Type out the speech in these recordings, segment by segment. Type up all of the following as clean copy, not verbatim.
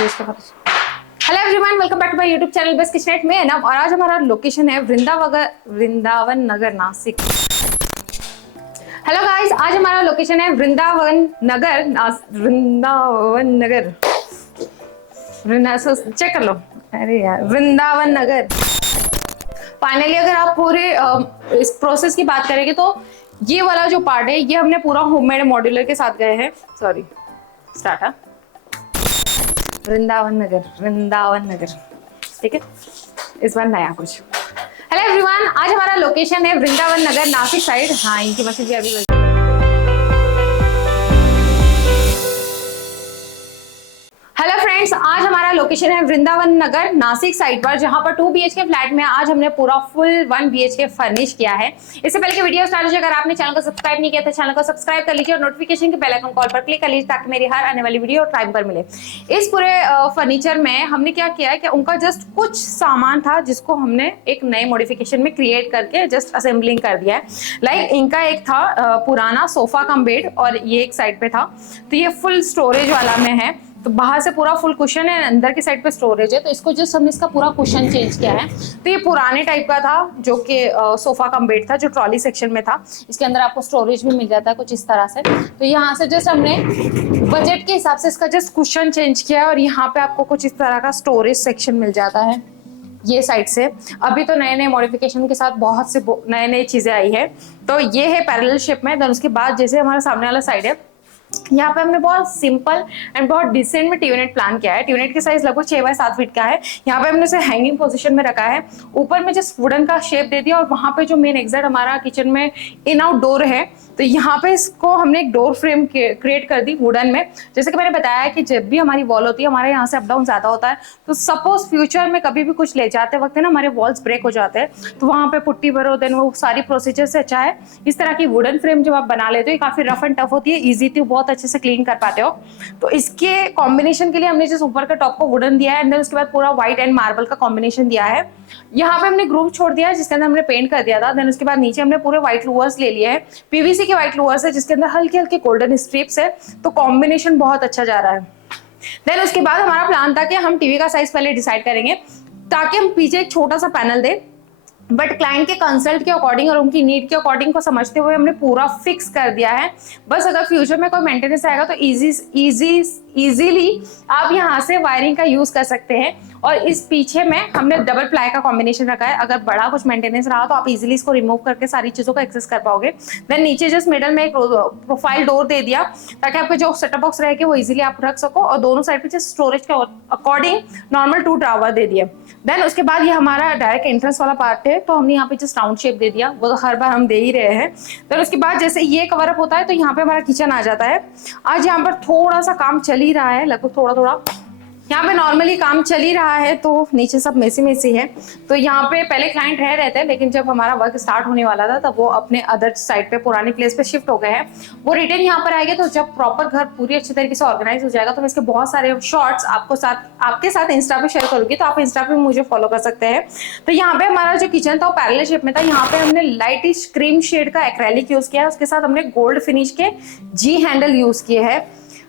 Hello everyone, welcome back to my YouTube channel best kitchenette में ना। और आज हमारा लोकेशन है वृंदावन नगर, नासिक। हेलो गाइस, आज हमारा लोकेशन है वृंदावन नगर, चेक कर लो। अरे यार, वृंदावन नगर। फाइनली अगर आप पूरे इस प्रोसेस की बात करेंगे तो ये वाला जो पार्ट है ये हमने पूरा होममेड मॉड्यूलर के साथ गए हैं। सॉरी, स्टार्ट है वृंदावन नगर, ठीक है। इस बार नया कुछ। हेलो एवरीवन, आज हमारा लोकेशन है वृंदावन नगर, नासिक साइड। हाँ, इनकी मशीन भी अभी हेलो फ्रेंड्स, आज हमारा लोकेशन है वृंदावन नगर, नासिक साइड पर, जहां पर 2 BHK फ्लैट में आज हमने पूरा फुल 1 BHK फर्निश किया है। इससे पहले कि वीडियो स्टार्ट हो जाए, अगर आपने चैनल को सब्सक्राइब नहीं किया तो चैनल को सब्सक्राइब कर लीजिए और नोटिफिकेशन के बेल आइकन कॉल पर क्लिक कर लीजिए ताकि मेरी हर आने वाली वीडियो टाइम पर मिले। इस पूरे फर्नीचर में हमने क्या किया है कि उनका जस्ट कुछ सामान था जिसको हमने एक नए मॉडिफिकेशन में क्रिएट करके जस्ट असेंबलिंग कर दिया है। लाइक इनका एक था पुराना सोफा कम बेड और ये एक साइड पे था, तो ये फुल स्टोरेज वाला में है। तो बाहर से पूरा फुल कुशन है, अंदर की साइड पे स्टोरेज है। तो इसको जस्ट हमने इसका पूरा कुशन चेंज किया है। तो ये पुराने टाइप का था जो कि सोफा कम बेड था, जो ट्रॉली सेक्शन में था। इसके अंदर आपको स्टोरेज भी मिल जाता है कुछ इस तरह से। तो यहाँ से जस्ट हमने बजट के हिसाब से इसका जस्ट कुशन चेंज किया है और यहाँ पे आपको कुछ इस तरह का स्टोरेज सेक्शन मिल जाता है ये साइड से। अभी तो नए नए मॉडिफिकेशन के साथ बहुत से नए चीजें आई है। तो ये है पैरेलल शेप में। देन उसके बाद जैसे हमारा सामने वाला साइड है, यहाँ पे हमने बहुत सिंपल एंड बहुत डिसेंट में ट्यूनेट प्लान किया है। ट्यूनेट की साइज लगभग 6 बाय 7 फीट का है। यहाँ पे हमने उसे हैंगिंग पोजीशन में रखा है। ऊपर में जस्ट वुडन का शेप दे दिया और वहां पे जो मेन एग्जैक्ट हमारा किचन में इन आउट डोर है, तो यहाँ पे इसको हमने एक डोर फ्रेम क्रिएट कर दी वुडन में। जैसे कि मैंने बताया कि जब भी हमारी वॉल होती है, हमारे यहाँ से अप डाउन ज्यादा होता है, तो सपोज फ्यूचर में कभी भी कुछ ले जाते वक्त ना हमारे वॉल्स ब्रेक हो जाते हैं, तो वहां पे पुट्टी भरो, देन वो सारी प्रोसीजर से अच्छा है इस तरह की वुडन फ्रेम जब आप बना लेते हो, ये काफी रफ एंड टफ होती है, इजी थी, बहुत अच्छे से क्लीन कर पाते हो। तो इसके कॉम्बिनेशन के लिए हमने जिस ऊपर का टॉप को वुडन दिया है, उसके बाद पूरा व्हाइट एंड मार्बल का कॉम्बिनेशन दिया है। यहाँ पे हमने ग्रूव छोड़ दिया है जिसके अंदर हमने पेंट कर दिया था। देन उसके बाद नीचे हमने पूरे व्हाइट लूवर्स ले लिए हैं, पीवीसी के व्हाइट लूवर्स है जिसके अंदर हल्के हल्के गोल्डन स्ट्रिप्स है। तो कॉम्बिनेशन बहुत अच्छा जा रहा है। देन उसके बाद हमारा प्लान था कि हम टीवी का साइज पहले डिसाइड करेंगे ताकि हम पीछे एक छोटा सा पैनल दें, बट क्लाइंट के कंसल्ट के अकॉर्डिंग और उनकी नीड के अकॉर्डिंग को समझते हुए हमने पूरा फिक्स कर दिया है। बस अगर फ्यूचर में कोई मेंटेनेंस आएगा तो इजीली आप यहाँ से वायरिंग का यूज कर सकते हैं। और इस पीछे में हमने डबल प्लाई का कॉम्बिनेशन रखा है, अगर बड़ा कुछ मेंटेनेंस रहा तो आप इजीली इसको रिमूव करके सारी चीजों को एक्सेस कर पाओगे। देन नीचे जस्ट मिडल में एक प्रोफाइल डोर दे दिया ताकि आपके जो सेटअप बॉक्स रहेगी वो इजीली आप रख सको, और दोनों साइड पे जस्ट स्टोरेज के अकॉर्डिंग नॉर्मल 2 ड्रॉवर दे दिए। देन उसके बाद ये हमारा डायरेक्ट एंट्रेंस वाला पार्ट है, तो हमने यहाँ पे जस्ट राउंड शेप दे दिया, वो तो हर बार हम दे ही रहे हैं। देन उसके बाद जैसे ये कवर अप होता है तो यहाँ पे हमारा किचन आ जाता है। आज यहाँ पर थोड़ा सा काम चल ही रहा है, लगभग थोड़ा यहाँ पे नॉर्मली काम चल ही रहा है, तो नीचे सब मेसी है। तो यहाँ पे पहले क्लाइंट रह रहे थे, लेकिन जब हमारा वर्क स्टार्ट होने वाला था तब वो अपने अदर साइड पे पुरानी प्लेस पे शिफ्ट हो गए हैं। वो रिटर्न यहाँ पर आएंगे, तो जब प्रॉपर घर पूरी अच्छी तरीके से ऑर्गेनाइज हो जाएगा तो मैं इसके बहुत सारे शॉर्ट्स आपके साथ इंस्टा पे शेयर करूंगी, तो आप इंस्टा पे मुझे फॉलो कर सकते हैं। तो यहाँ पे हमारा जो किचन था वो पैरेलल शेप में था। यहाँ पे हमने लाइटिश क्रीम शेड का एक्रेलिक यूज किया है, उसके साथ हमने गोल्ड फिनिश के जी हैंडल यूज किए हैं,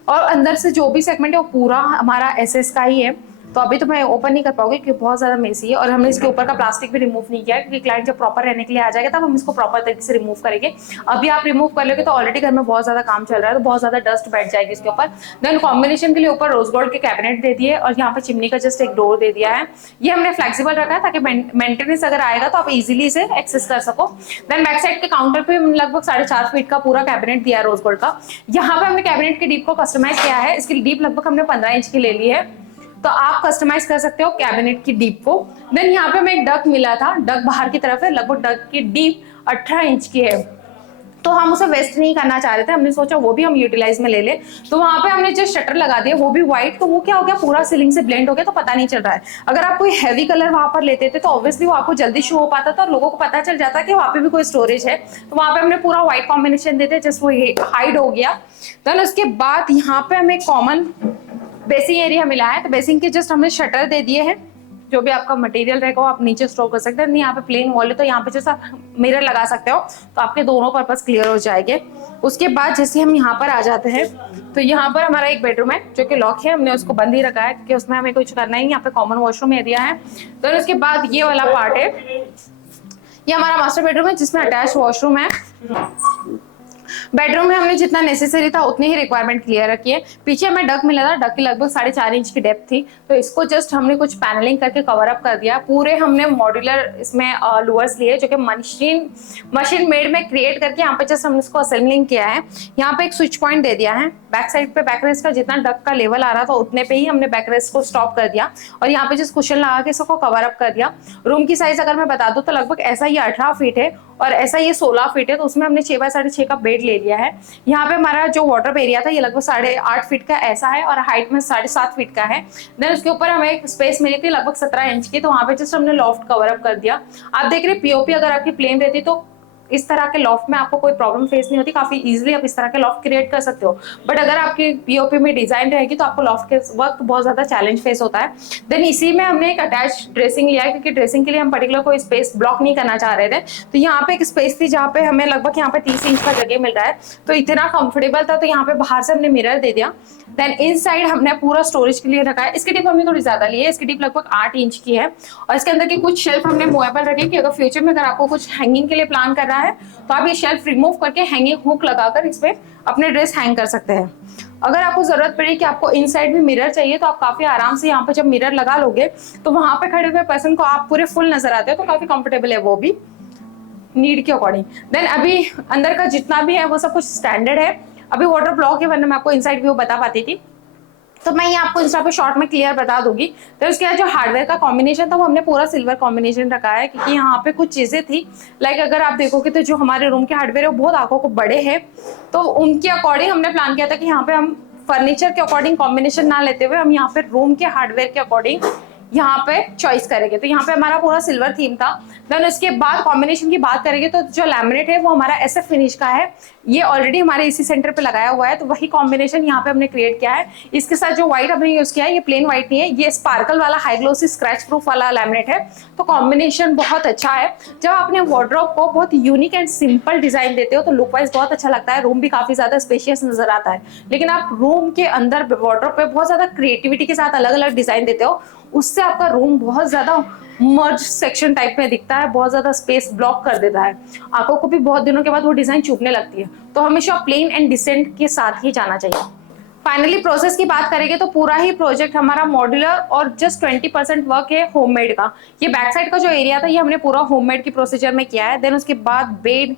और अंदर से जो भी सेगमेंट है वो पूरा हमारा एसएस का ही है। तो अभी तो मैं ओपन नहीं कर पाऊंगी क्योंकि बहुत ज्यादा मेसी है, और हमने इसके ऊपर का प्लास्टिक भी रिमूव नहीं किया है क्योंकि क्लाइंट जब प्रॉपर रहने के लिए आ जाएगा तब हम इसको प्रॉपर तरीके से रिमूव करेंगे। अभी आप रिमूव कर लोगे तो ऑलरेडी घर में बहुत ज्यादा काम चल रहा है, तो बहुत ज्यादा डस्ट बैठ जाएगी इसके ऊपर। देन कॉम्बिनेशन के लिए ऊपर रोज गोल्ड के कैबिनेट दे दिए और यहाँ पे चिमनी का जस्ट एक डोर दे दिया है। ये हमने फ्लेक्सिबल रखा है ताकि मेंटेनेंस अगर आएगा तो आप इजिली इसे एक्सेस कर सको। देन बैक साइड के काउंटर पे लगभग 4.5 फीट का पूरा कैबिनेट दिया है रोज गोल्ड का। यहाँ पे हमने कैबिनेट की डीप को कस्टमाइज किया है। इसकी डीप लगभग हमने 15 इंच की ले ली है, तो आप कस्टमाइज कर सकते हो कैबिनेट की डीप को। देन यहाँ पे हमें एक डक मिला था, डक बाहर की तरफ है, लगभग डक की डीप 18 इंच की है। तो हम उसे वेस्ट नहीं करना चाह रहे थे, हमने सोचा वो भी हम यूटिलाइज में ले ले। तो वहां पे हमने जो शटर लगा दिया वो भी व्हाइट, तो वो क्या हो गया पूरा सीलिंग से ब्लेंड हो गया, तो पता नहीं चल रहा है। अगर आप कोई हैवी कलर वहां पर लेते थे तो ऑब्वियसली वो आपको जल्दी शो हो पाता था और लोगों को पता चल जाता कि वहां पे भी कोई स्टोरेज है। तो वहां पे हमने पूरा व्हाइट कॉम्बिनेशन देते जस्ट वो हाइड हो गया। देन उसके बाद यहाँ पे हमें कॉमन बेसिंग एरिया मिला है, तो बेसिंग के जस्ट हमने शटर दे दिए हैं। जो भी आपका मटेरियल रहेगा वो आप नीचे स्टोर कर सकते हैं। यहाँ पे प्लेन वॉल है तो यहाँ पे जैसा मिरर लगा सकते हो, तो आपके दोनों पर्पस क्लियर हो जाएंगे। उसके बाद जैसे हम यहाँ पर आ जाते हैं तो यहाँ पर हमारा एक बेडरूम है जो कि लॉक है, हमने उसको बंद ही रखा है क्योंकि उसमें हमें कुछ करना ही नहीं। यहाँ पे कॉमन वॉशरूम एरिया है। तो उसके बाद ये वाला पार्ट है, ये हमारा मास्टर बेडरूम है जिसमें अटैच वॉशरूम है। बेडरूम में हमने जितना नेसेसरी था उतनी ही रिक्वायरमेंट क्लियर रखी है। पीछे हमें डक मिला था, डक की लगभग 4.5 इंच की डेप्थ थी, तो इसको जस्ट हमने कुछ पैनलिंग करके कवर अप कर दिया। पूरे हमने मॉड्यूलर इसमें लूअर्स लिए जो कि मशीन मेड में क्रिएट करके यहाँ पे जस्ट हमने इसको असेंबलिंग किया है। यहाँ पे एक स्विच पॉइंट दे दिया है। बैक साइड पे बैकरेस्ट का जितना डक का लेवल आ रहा था उतने पे ही हमने बैकरेस्ट को स्टॉप कर दिया और यहाँ पे जस्ट कुशन लगा के इसको कवर अप कर दिया। रूम की साइज अगर मैं बता दूं तो लगभग ऐसा ये 18 फीट है और ऐसा ये 16 फीट है, तो उसमें हमने 6 बाय 6.5 का बेड ले लिया है। यहाँ पे हमारा जो वार्डरोब एरिया था ये लगभग 8.5 फीट का ऐसा है और हाइट में 7.5 फीट का है। देन उसके ऊपर हमें एक स्पेस मिली थी लगभग 17 इंच की, तो वहाँ पे जस्ट हमने लॉफ्ट कवर अप कर दिया। आप देख रहे पीओपी अगर आपकी प्लेन रहती तो इस तरह के लॉफ्ट में आपको कोई प्रॉब्लम फेस नहीं होती, काफी इजीली आप इस तरह के लॉफ्ट क्रिएट कर सकते हो। बट अगर आपकी पीओपी में डिजाइन रहेगी तो आपको लॉफ्ट के वक्त बहुत ज्यादा चैलेंज फेस होता है। देन इसी में हमने एक अटैच ड्रेसिंग लिया है क्योंकि ड्रेसिंग के लिए हम पर्टिकुलर कोई स्पेस ब्लॉक नहीं करना चाह रहे थे। तो यहाँ पे एक स्पेस थी जहाँ पे हमें लगभग यहाँ पे 30 इंच का जगह मिल रहा है, तो इतना कंफर्टेबल था, तो यहाँ पे बाहर से हमने मिरर दे दिया। देन इन साइड हमने पूरा स्टोरेज के लिए रखा है। इसकी टिप हमने थोड़ी ज्यादा ली है, इसकी टिप लगभग 8 इंच की है और इसके अंदर की कुछ शेल्फ हमने मूवेबल रखे कि अगर फ्यूचर में अगर आपको कुछ हैंगिंग के लिए प्लान कर रहा है तो आप ये शेल्फ रिमूव करके हैंगिंग हुक लगाकर इसमें अपने ड्रेस हैंग कर सकते हैं। अगर आपको जरूरत पड़े कि आपको इनसाइड भी मिरर चाहिए तो आप काफी आराम से यहाँ पे जब मिरर लगा लोगे तो वहां पे खड़े हुए पर्सन को आप पूरे फुल नजर आते हो, तो काफी कंफर्टेबल है वो भी नीड के अकॉर्डिंग। देन अभी अंदर का जितना भी है वो सब कुछ स्टैंडर्ड है। अभी वाटर ब्लॉक है वरना मैं आपको इनसाइड व्यू बता पाती थी, तो मैं ये आपको इंस्टा पे शॉर्ट में क्लियर बता दूंगी। तो उसके बाद जो हार्डवेयर का कॉम्बिनेशन था वो हमने पूरा सिल्वर कॉम्बिनेशन रखा है क्योंकि यहाँ पे कुछ चीजें थी लाइक अगर आप देखोगे तो जो हमारे रूम के हार्डवेयर है वो बहुत आंखों को बड़े हैं, तो उनके अकॉर्डिंग हमने प्लान किया था कि यहाँ पे हम फर्नीचर के अकॉर्डिंग कॉम्बिनेशन ना लेते हुए हम यहाँ पे रूम के हार्डवेयर के अकॉर्डिंग यहाँ पे चॉइस करेंगे। तो यहाँ पे हमारा पूरा सिल्वर थीम था। देन उसके बाद कॉम्बिनेशन की बात करेंगे तो जो लैमिनेट है वो हमारा एसएफ फिनिश का है, ये ऑलरेडी हमारे इसी सेंटर पे लगाया हुआ है, तो वही कॉम्बिनेशन यहाँ पे हमने क्रिएट किया है। इसके साथ जो व्हाइट हमने यूज किया है ये प्लेन व्हाइट नहीं है, ये स्पार्कल वाला हाई ग्लोसी स्क्रैच प्रूफ वाला लैमिनेट है, तो कॉम्बिनेशन बहुत अच्छा है। जब आपने वार्डरोब को बहुत यूनिक एंड सिंपल डिजाइन देते हो तो लुक वाइज बहुत अच्छा लगता है, रूम भी काफी ज्यादा स्पेशियस नजर आता है। लेकिन आप रूम के अंदर वार्डरोब पे बहुत ज्यादा क्रिएटिविटी के साथ अलग अलग डिजाइन देते हो, उससे आपका रूम बहुत ज्यादा मर्ज सेक्शन टाइप में दिखता है, बहुत ज्यादा स्पेस ब्लॉक कर देता है, आंखों को भी बहुत दिनों के बाद वो डिजाइन चुभने लगती है। तो हमेशा प्लेन एंड डिसेंट के साथ ही जाना चाहिए। फाइनली प्रोसेस की बात करेंगे तो पूरा ही प्रोजेक्ट हमारा मॉड्यूलर और जस्ट 20% वर्क है होममेड का। ये बैक साइड का जो एरिया था ये हमने पूरा होममेड की प्रोसीजर में किया है। देन उसके बाद बेड,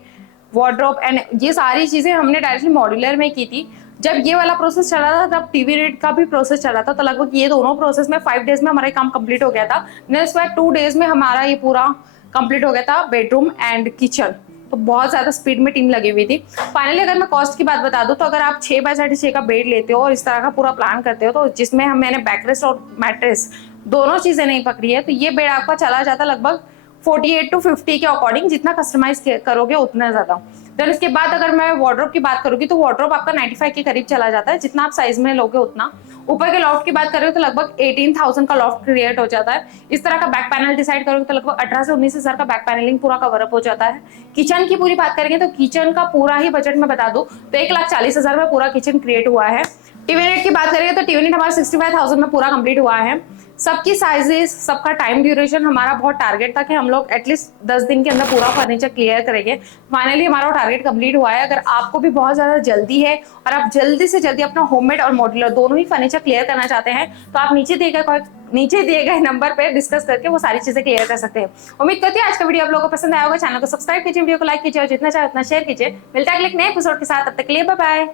वार्डरोब एंड ये सारी चीजें हमने डायरेक्टली मॉड्यूलर में की थी। जब ये वाला प्रोसेस चल रहा था तब टीवी यूनिट का भी प्रोसेस चल रहा था, तो लगभग ये दोनों प्रोसेस में 5 डेज में हमारा काम कंप्लीट हो गया था। नेक्स्ट बार 2 डेज में हमारा ये पूरा कंप्लीट हो गया था बेडरूम एंड किचन, तो बहुत ज्यादा स्पीड में टीम लगी हुई थी। फाइनली अगर मैं कॉस्ट की बात बता दूं तो अगर आप 6 बाय 6.5 का बेड लेते हो और इस तरह का पूरा प्लान करते हो तो जिसमें मैंने बैकरेस्ट और मैट्रेस दोनों चीजें नहीं पकड़ी है, तो ये बेड आपका चला जाता लगभग 48 to 50 के अकॉर्डिंग, जितना कस्टमाइज करोगे उतना ज्यादा। देन इसके बाद अगर मैं वार्डरोब की बात करूंगी तो वार्डरोब आपका 95 के करीब चला जाता है, जितना आप साइज में लोगे उतना। ऊपर के लॉफ्ट की बात करोगे तो लगभग 18,000 का लॉफ्ट क्रिएट हो जाता है। इस तरह का बैक पैनल डिसाइड करोगे तो लगभग 18 से 19,000 का बैक पैनलिंग पूरा कवर अप हो जाता है। किचन की पूरी बात करेंगे तो किचन का पूरा ही बजट में बता दूं तो 1,40,000 में पूरा किचन क्रिएट हुआ है। टीवी यूनिट की बात करेंगे तो टीवी यूनिट हमारा 65,000 में पूरा कंप्लीट हुआ है। सबकी साइजेस, सबका टाइम ड्यूरेशन हमारा बहुत टारगेट था कि हम लोग एटलीस्ट 10 दिन के अंदर पूरा फर्नीचर क्लियर करेंगे। फाइनली हमारा टारगेट कंप्लीट हुआ है। अगर आपको भी बहुत ज्यादा जल्दी है और आप जल्दी से जल्दी अपना होममेड और मॉड्यूलर दोनों ही फर्नीचर क्लियर करना चाहते हैं तो आप नीचे दिए गए नंबर पे डिस्कस करके वो सारी चीजें क्लियर कर सकते हैं। उम्मीद करती है आज का वीडियो आप लोगों को पसंद आया होगा। चैनल को सब्सक्राइब कीजिए, वीडियो को लाइक कीजिए और जितना चाहे उतना शेयर कीजिए। मिलता है अगले नए एपिसोड के साथ, तब तक के लिए बाय बाय।